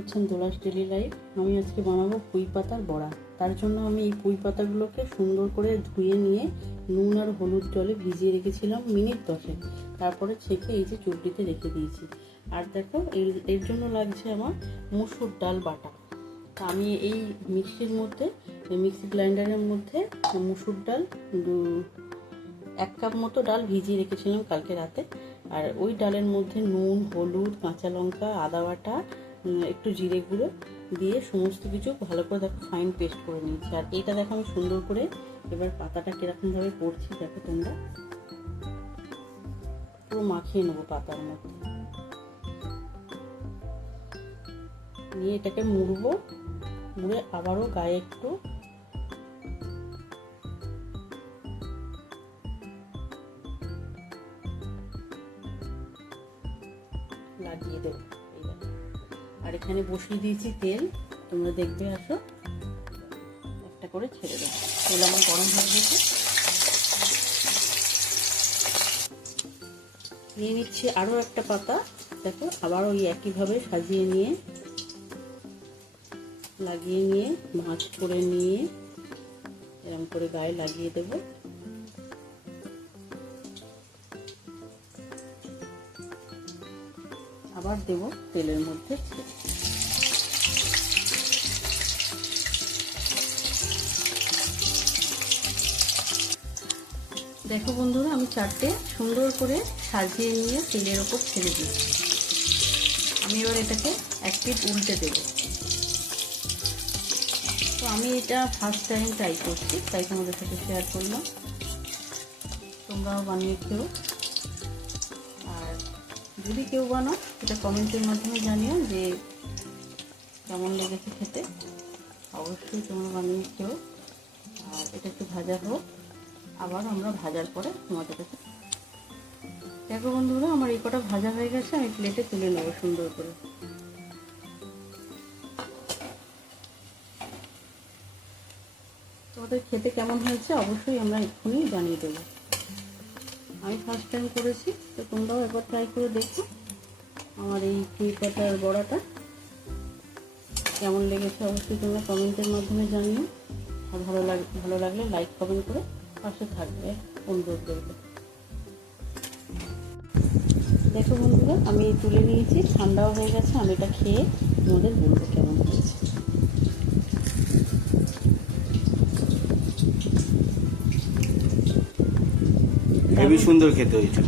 দেখছেন দোলাস daily life. আমি আজকে বানাবো পুঁই পাতার বড়া। তার জন্য আমি এই পুঁই পাতাগুলোকে সুন্দর করে ধুয়ে নিয়ে নুন আর হলুদ জলে ভিজিয়ে রেখেছিলাম মিনিট 10। তারপরে ছেঁকে এই যে চুবড়িতে রেখে দিয়েছি। আর দেখো এর জন্য লাগছে আমার মুসুর ডাল বাটা। তা আমি এই মিক্সি গ্রাইন্ডারের মধ্যে মুসুর ডাল 1 কাপ মতো ডাল ভিজিয়ে রেখেছিলাম কালকে রাতে। আর ওই ডালের মধ্যে নুন, হলুদ, কাঁচা লঙ্কা, আদা বাটা, একটু জিরে গুঁড়ো দিয়ে সমস্ত কিছু ভালো করে দেখো ফাইন পেস্ট করে নিয়েছি। আর এটা দেখো আমি সুন্দর করে এবার পাতাটা কিরকমভাবে করছি দেখো তোমরা, পুরো মাখিয়ে নেবো পাতার মধ্যে নিয়ে এটাকে মুড়বো। মুড়ে আবারও গায়ে একটু লাগিয়ে দেবো। আর এখানে বসিয়ে দিয়েছি তেল, তোমরা দেখবে আসো একটা করে ছেড়ে দেবো। তেল আমার গরম হয়ে গেছে, নিয়ে নিচ্ছি আরও একটা পাতা। দেখো আবার ওই একইভাবে সাজিয়ে নিয়ে লাগিয়ে নিয়ে ভাঁজ করে নিয়ে এরকম করে গায়ে লাগিয়ে দেবো। আবার দেবো তেলের মধ্যে। দেখো বন্ধুরা, আমি 4টে সুন্দর করে সাজিয়ে নিয়ে তেলের ওপর ছেড়ে দিই। আমি এবার এটাকে এক পিঠ উল্টে দেব। তো আমি এটা ফার্স্ট টাইম ট্রাই করছি, তাই তোমাদের সাথে শেয়ার করলাম। তোমরাও বানিয়ে খেও। আর যদি কেউ বানাও সেটা কমেন্টের মাধ্যমে জানিও যে কেমন লেগেছে খেতে। অবশ্যই তোমরা বানিয়ে খেও। আর এটা একটু ভাজা হোক, আবার আমরা ভাজার পরে তোমাদের কাছে। দেখো বন্ধুরা, আমার এই কটা ভাজা হয়ে গেছে, আমি প্লেটে তুলে নেবো সুন্দর করে। তোমাদের খেতে কেমন হয়েছে অবশ্যই আমরা এক্ষুনি জানিয়ে দেবো। আমি ফার্স্ট টাইম করেছি, তো তোমরাও একবার ট্রাই করে দেখো আমার এই পুঁই পাতার বড়াটা কেমন লেগেছে। অবশ্যই তোমরা কমেন্টের মাধ্যমে জানিও। আর ভালো লাগলে লাইক কমেন্ট করে পাশে থাকবে অনুরোধ করবে। দেখো বন্ধুরা, আমি তুলে নিয়েছি, ঠান্ডাও হয়ে গেছে। আমি এটা খেয়ে তোমাদের বলবো কেমন হয়েছে। হেবি সুন্দর খেতে হয়েছে,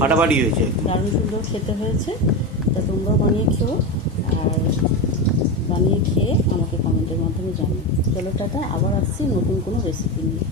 ফাটাফাটি হয়েছে, দারুণ সুন্দর খেতে হয়েছে। তা তোমরাও বানিয়ে খেও, আর বানিয়ে খেয়ে আমাকে কমেন্টের মাধ্যমে জানিও। চলো টাটা, আবার আসছি নতুন কোনো রেসিপি নিয়ে।